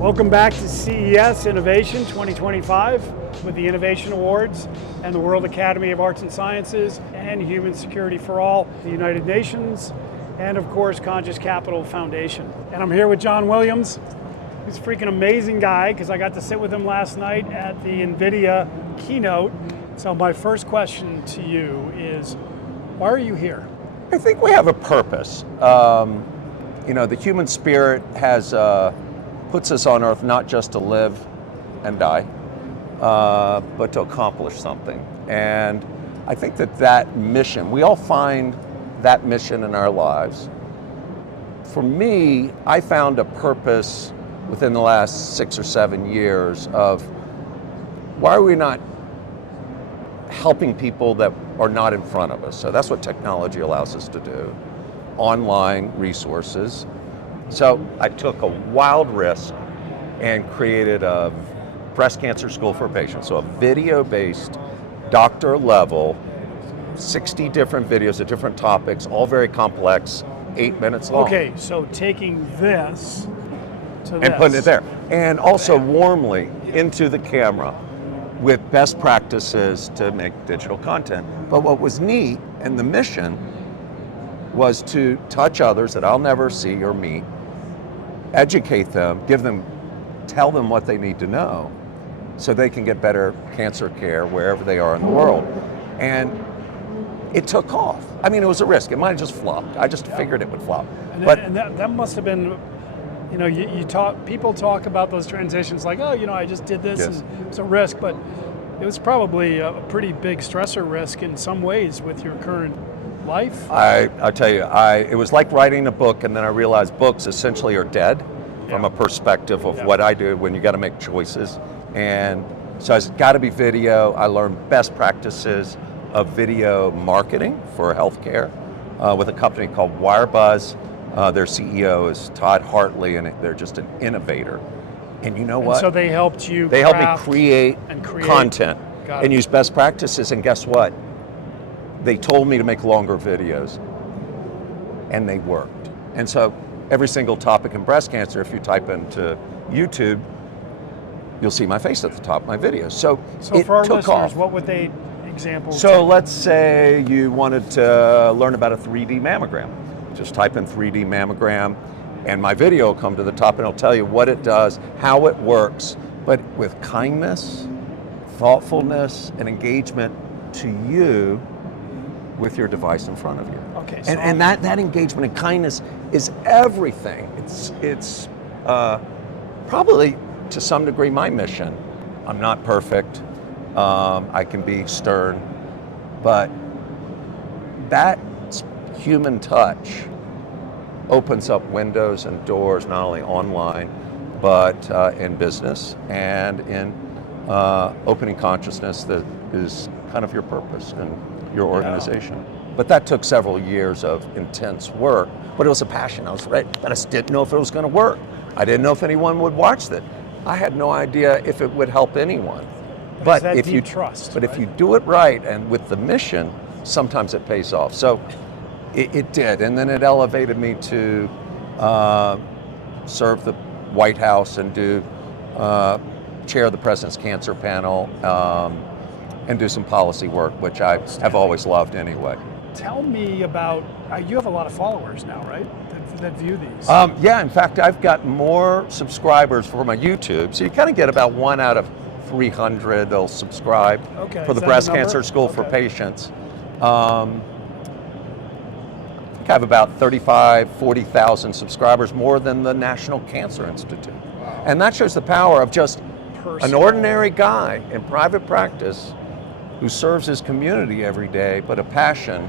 Welcome back to CES Innovation 2025 with the Innovation Awards and the World Academy of Arts and Sciences and Human Security for All, the United Nations, and of course Conscious Capital Foundation. And I'm here with John Williams. He's a freaking amazing guy because I got to sit with him last night at the NVIDIA keynote. So my first question to you is, why are you here? I think we have a purpose. The human spirit has puts us on Earth not just to live and die, but to accomplish something. And I think that mission, we all find that mission in our lives. For me, I found a purpose within the last 6 or 7 years of why are we not helping people that are not in front of us? So that's what technology allows us to do. Online resources. So I took a wild risk and created a breast cancer school for patients. So a video-based, doctor level, 60 different videos of different topics, all very complex, 8 minutes long. Okay, so taking this to and putting it there. And also warmly into the camera with best practices to make digital content. But what was neat, and the mission, was to touch others that I'll never see or meet, educate them, tell them what they need to know so they can get better cancer care wherever they are in the world. And it took off. I mean, it was a risk. It might have just flopped. I just figured it would flop. And that must have been, people talk about those transitions like, I just did this, yes. And it was a risk, but it was probably a pretty big stressor risk in some ways with your current life. I'll tell you, it was like writing a book, and then I realized books essentially are dead from a perspective of what I do when you got to make choices. And so it's got to be video. I learned best practices of video marketing for healthcare with a company called Wirebuzz. Their CEO is Todd Hartley, and they're just an innovator. And you know what? So they helped you. They helped me create content and use best practices. And guess what? They told me to make longer videos, and they worked. And so every single topic in breast cancer, if you type into YouTube, you'll see my face at the top of my videos. So it for our took listeners, off. what would they example? So let's say you wanted to learn about a 3D mammogram. Just type in 3D mammogram, and my video will come to the top, and it'll tell you what it does, how it works, but with kindness, thoughtfulness, and engagement to you with your device in front of you. Okay. So and that engagement and kindness is everything. It's probably to some degree my mission. I'm not perfect. I can be stern, but that human touch opens up windows and doors, not only online, but in business and in opening consciousness that is kind of your purpose and your organization. Yeah. But that took several years of intense work, but it was a passion. I was ready, but I just didn't know if it was going to work. I didn't know if anyone would watch it. I had no idea if it would help anyone. But if you trust, if you do it right and with the mission, sometimes it pays off. So it did, and then it elevated me to serve the White House and do chair the President's Cancer Panel and do some policy work, which I have always loved anyway. Tell me about, you have a lot of followers now, right, that view these? Yeah, in fact, I've got more subscribers for my YouTube, so you kind of get about 1 out of 300 that'll subscribe for the Breast Cancer School for Patients. I think I have about 40,000 subscribers, more than the National Cancer Institute. Wow. And that shows the power of just an ordinary guy in private practice who serves his community every day, but a passion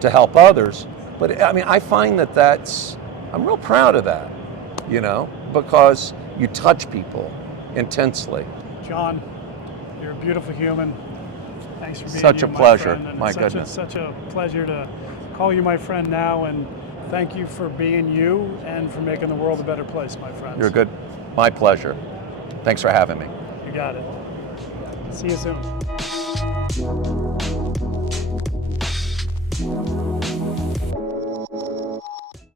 to help others. But I mean, I find I'm real proud of that, because you touch people intensely. John, you're a beautiful human. Thanks for being such here, a pleasure. My goodness. Such a pleasure to call you my friend now, and thank you for being you and for making the world a better place, my friends. You're good. My pleasure. Thanks for having me. You got it. See you soon.